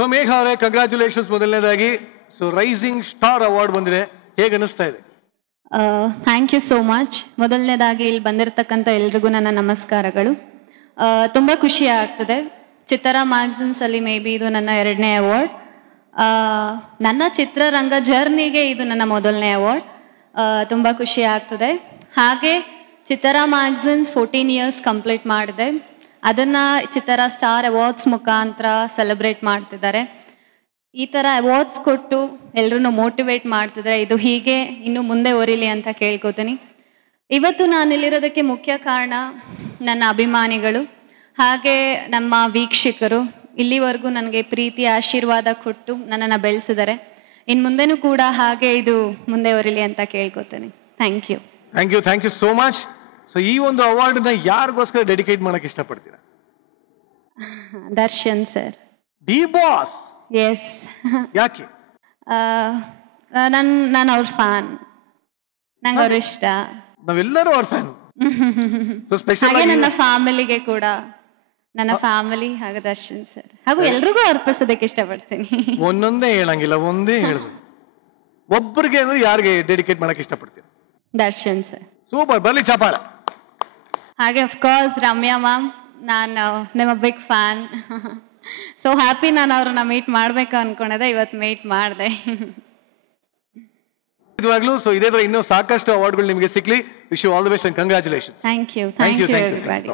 So ಮೇಘ ಅವರೇ, congratulations ಮೊದಲನೇದಾಗಿ. So rising star award ಬಂದಿದೆ, ಹೇಗೆ ಅನಿಸ್ತಾ ಇದೆ? Thank you so much. ಮೊದಲನೇದಾಗಿ ಇಲ್ಲಿ ಬಂದಿರತಕ್ಕಂಥ ಎಲ್ರಿಗೂ ನನ್ನ ನಮಸ್ಕಾರಗಳು. ತುಂಬ ಖುಷಿ ಆಗ್ತದೆ. ಚಿತ್ತರ ಮ್ಯಾಗಝಿನ್ಸಲ್ಲಿ ಮೇ ಬಿ ಇದು ನನ್ನ 2ನೇ ಅವಾರ್ಡ್. ನನ್ನ ಚಿತ್ರರಂಗ ಜರ್ನಿಗೆ ಇದು ನನ್ನ ಮೊದಲನೇ ಅವಾರ್ಡ್. ತುಂಬ ಖುಷಿ ಆಗ್ತದೆ. ಹಾಗೆ ಚಿತ್ತರ ಮ್ಯಾಗಝಿನ್ಸ್ 14 ಇಯರ್ಸ್ ಕಂಪ್ಲೀಟ್ ಮಾಡಿದೆ. ಅದನ್ನು ಚಿತ್ತರ ಸ್ಟಾರ್ ಅವಾರ್ಡ್ಸ್ ಮುಖಾಂತರ ಸೆಲೆಬ್ರೇಟ್ ಮಾಡ್ತಿದ್ದಾರೆ. ಈ ಥರ ಅವಾರ್ಡ್ಸ್ ಕೊಟ್ಟು ಎಲ್ಲರೂ ಮೋಟಿವೇಟ್ ಮಾಡ್ತಿದ್ದಾರೆ. ಇದು ಹೀಗೆ ಇನ್ನು ಮುಂದೆ ಒರಿಲಿ ಅಂತ ಕೇಳ್ಕೊತೀನಿ. ಇವತ್ತು ನಾನು ಇಲ್ಲಿರೋದಕ್ಕೆ ಮುಖ್ಯ ಕಾರಣ ನನ್ನ ಅಭಿಮಾನಿಗಳು, ಹಾಗೆ ನಮ್ಮ ವೀಕ್ಷಕರು. ಇಲ್ಲಿವರೆಗೂ ನನಗೆ ಪ್ರೀತಿ ಆಶೀರ್ವಾದ ಕೊಟ್ಟು ನನ್ನನ್ನು ಬೆಳೆಸಿದ್ದಾರೆ. ಇನ್ನು ಮುಂದೆನೂ ಕೂಡ ಹಾಗೆ ಇದು ಮುಂದೆ ಒರಿಲಿ ಅಂತ ಕೇಳ್ಕೊತೀನಿ. Thank you. Thank you so much. So ಈ ಒಂದು ಅವಾರ್ಡ್ನ ಯಾರಿಗೋಸ್ಕರ ಡೆಡಿಕೇಟ್ ಮಾಡಕ್ಕೆ ಇಷ್ಟಪಡ್ತೀರಾ? Darshan sir. D boss. Yes. ಯಾಕೆ? ನಾನು ಅವ್ರ ಫ್ಯಾನ್. ನಂಗೆ ಅವ್ರ ಇಷ್ಟ. ನಾವೆಲ್ಲರೂ ಅವ್ರ ಫ್ಯಾನ್. ಸೊ ಸ್ಪೆಷಲ್ ಹಾಗೆ ನನ್ನ ಫ್ಯಾಮಿಲಿಗೆ ಕೂಡ, ನನ್ನ ಫ್ಯಾಮಿಲಿ ಹಾಗೆ ದರ್ಶನ್ ಸರ್ ಹಾಗೂ ಎಲ್ರಿಗೂ ಅರ್ಪಿಸೋದಕ್ಕೆ ಇಷ್ಟಪಡ್ತೀನಿ. ಒಂದೊಂದೇ ಹೇಳಂಗಿಲ್ಲ, ಒಂದೇ ಹೇಳ್ಬೇಕು. ಒಬ್ಬರಿಗೆ ಅಂದ್ರೆ ಯಾರಿಗೆ ಡೆಡಿಕೇಟ್ ಮಾಡಕ್ಕೆ ಇಷ್ಟಪಡ್ತೀರಾ? ದರ್ಶನ್ ಸರ್. ಸೂಪರ್, ಬರ್ಲಿ ಚಪಾಳ. ಹಾಗೆ ಅಫ್ಕೋರ್ಸ್ ರಮ್ಯಾ ಮ್ಯಾಮ್, ನಾನು ನಿಮ್ಮ ಬಿಗ್ ಫ್ಯಾನ್. So happy. ನಾನು ಅವ್ರನ್ನ ಮೀಟ್ ಮಾಡ್ಬೇಕು ಅನ್ಕೊಂಡಿದ್ದೆ, ಇವತ್ತು ಮೀಟ್ ಮಾಡಿದೆ. ಸೊ ಇದೇ ತರ ಇನ್ನೂ ಸಾಕಷ್ಟು ಅವಾರ್ಡ್ಗಳು ನಿಮಗೆ ಸಿಕ್ಲಿ. Wish you all the best and congratulations. Thank you. Thank you everybody.